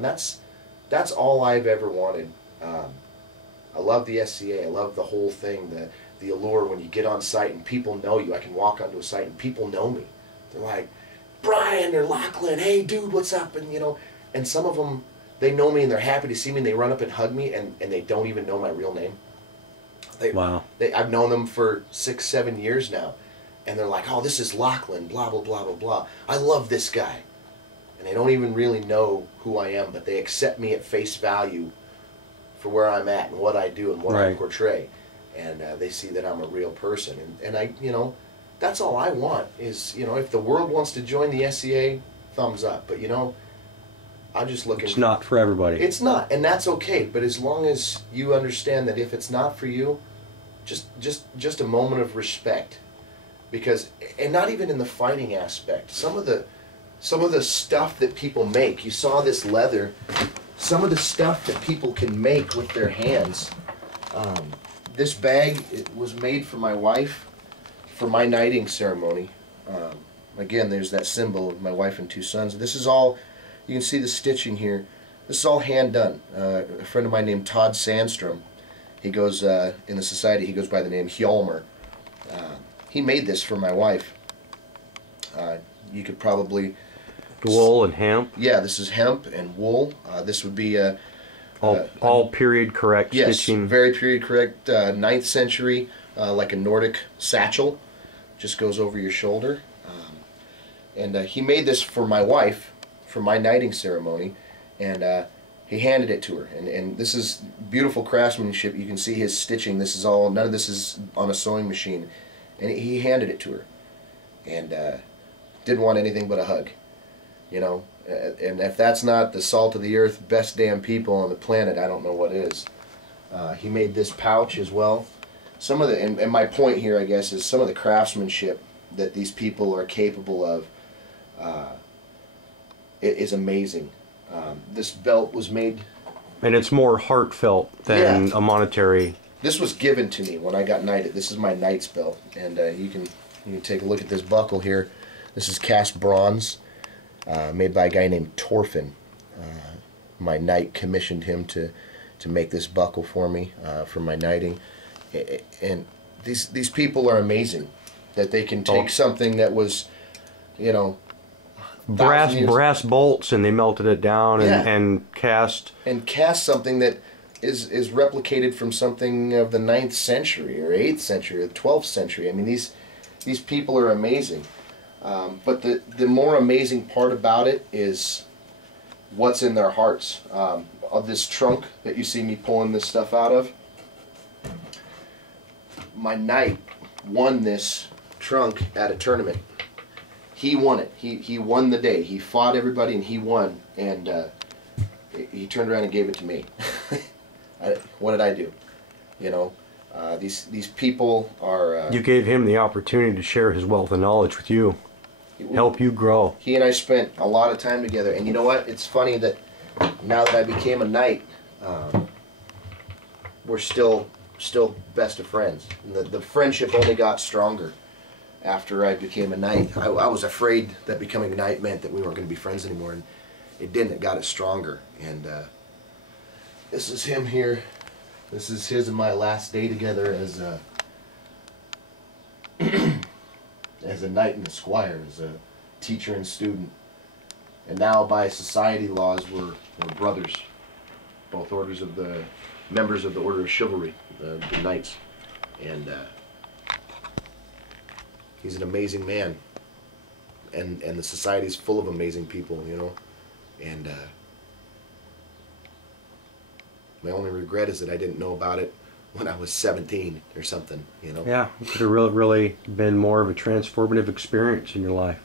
and that's all I've ever wanted. I love the SCA. I love the whole thing, the allure when you get on site and people know you. I can walk onto a site and people know me. They're like, Brian or Lochlan, hey dude, what's up? And and some of them, they know me and they're happy to see me and they run up and hug me and they don't even know my real name. Wow. I've known them for 6, 7 years now, and they're like, oh, this is Lochlan, blah, blah, blah, blah, blah. I love this guy. And they don't even really know who I am, but they accept me at face value for where I'm at and what I do and what I portray. And they see that I'm a real person. And I, that's all I want is, if the world wants to join the SCA, thumbs up. But, I'm just looking. It's not for everybody. It's not, and that's okay. But as long as you understand that if it's not for you, just a moment of respect, because, and not even in the fighting aspect. Some of the stuff that people make. You saw this leather. Some of the stuff that people can make with their hands. This bag, it was made for my wife for my knighting ceremony. Again, there's that symbol of my wife and 2 sons. This is all. You can see the stitching here. This is all hand done. A friend of mine named Todd Sandstrom, he goes in the society, he goes by the name Hjalmar. He made this for my wife. You could probably... Wool and hemp? Yeah, this is hemp and wool. This would be... all period correct stitching? Yes, very period correct. 9th century, like a Nordic satchel. Just goes over your shoulder. And he made this for my wife, for my knighting ceremony, and he handed it to her. And this is beautiful craftsmanship. You can see his stitching. This is all, none of this is on a sewing machine. And he handed it to her, and didn't want anything but a hug. And if that's not the salt of the earth, best damn people on the planet, I don't know what is. He made this pouch as well. Some of the, and my point here, I guess, is some of the craftsmanship that these people are capable of. It is amazing. This belt was made... And it's more heartfelt than a monetary... This was given to me when I got knighted. This is my knight's belt. And you can take a look at this buckle here. This is cast bronze, made by a guy named Torfin. My knight commissioned him to make this buckle for me for my knighting. And these people are amazing. That they can take something that was, brass bolts, and they melted it down and cast something that is replicated from something of the 9th century or 8th century or the 12th century. I mean, these people are amazing. But the more amazing part about it is what's in their hearts. Of this trunk that you see me pulling this stuff out of, my knight won this trunk at a tournament. He won it. He won the day. He fought everybody and he won. And he turned around and gave it to me. What did I do? These people are... you gave him the opportunity to share his wealth of knowledge with you. Help you grow. He and I spent a lot of time together. And you know what? It's funny that now that I became a knight, we're still best of friends. And the friendship only got stronger after I became a knight. I was afraid that becoming a knight meant that we weren't going to be friends anymore, and it didn't. It got us stronger. And this is him here. This is his and my last day together as a as a knight and a squire, as a teacher and student. And now by society laws, we're brothers. Both orders of the members of the Order of Chivalry, the knights. And he's an amazing man, and the society's full of amazing people, and my only regret is that I didn't know about it when I was 17 or something, Yeah, it could have really been more of a transformative experience in your life.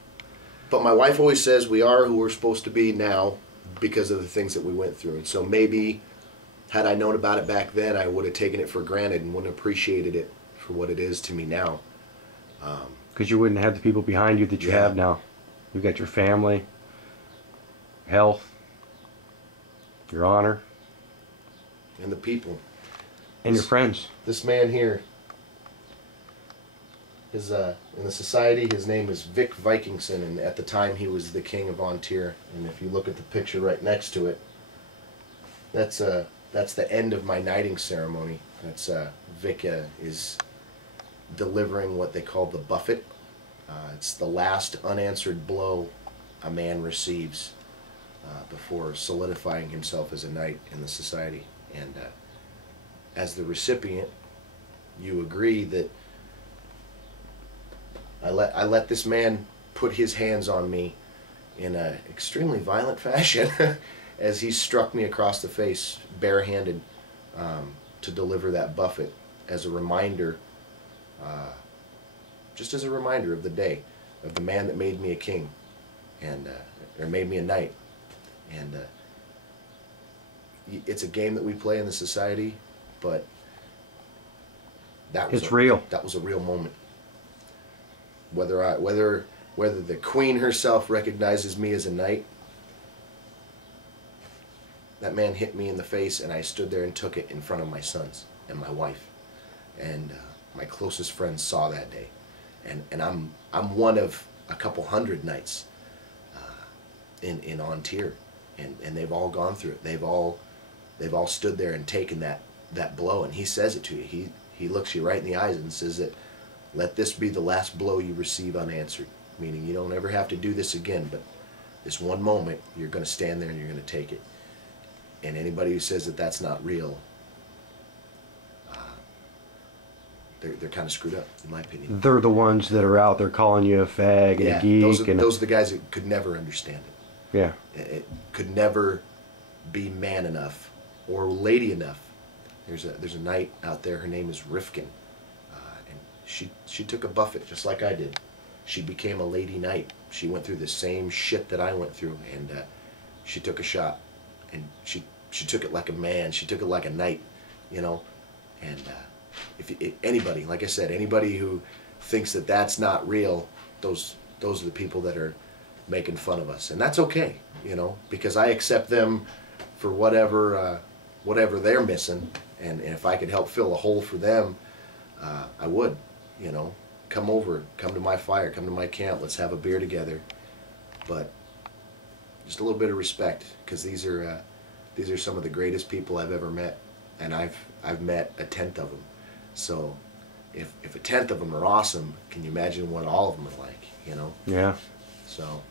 But my wife always says we are who we're supposed to be now because of the things that we went through, and so maybe had I known about it back then, I would have taken it for granted and wouldn't have appreciated it for what it is to me now. Because you wouldn't have the people behind you that you have now. You've got your family, health, your honor. And the people. And your friends. This man here is, in the society, his name is Vic Vikingson, and at the time he was the king of Antir. And if you look at the picture right next to it, that's the end of my knighting ceremony. That's Vic is delivering what they call the buffet. It's the last unanswered blow a man receives before solidifying himself as a knight in the society. And as the recipient, you agree that I let this man put his hands on me in an extremely violent fashion as he struck me across the face barehanded to deliver that buffet as a reminder, just as a reminder of the day, of the man that made me a king, and or made me a knight. And it's a game that we play in the society, but that was real. That was a real moment. Whether the queen herself recognizes me as a knight, that man hit me in the face, and I stood there and took it in front of my sons and my wife, and my closest friends saw that day, and I'm one of a couple hundred knights in antir, and they've all gone through it. They've all stood there and taken that blow, and he says it to you. He looks you right in the eyes and says that, let this be the last blow you receive unanswered, meaning you don't ever have to do this again, but this one moment you're going to stand there and you're going to take it. And anybody who says that that's not real, they're kind of screwed up, in my opinion. They're the ones that are out there calling you a fag and a geek. Those are the guys that could never understand it. Yeah. It could never be man enough or lady enough. There's a knight out there, her name is Rifkin, and she took a buffet just like I did. She became a lady knight. She went through the same shit that I went through, and she took a shot, and she took it like a man. She took it like a knight, you know. And if anybody, like I said, anybody who thinks that that's not real, those are the people that are making fun of us, and that's okay, you know, because I accept them for whatever they're missing, and if I could help fill a hole for them, I would, you know. Come over, come to my fire, come to my camp, let's have a beer together. But just a little bit of respect, because these are some of the greatest people I've ever met, and I've met a tenth of them. So if a tenth of them are awesome, can you imagine what all of them are like, you know? Yeah. So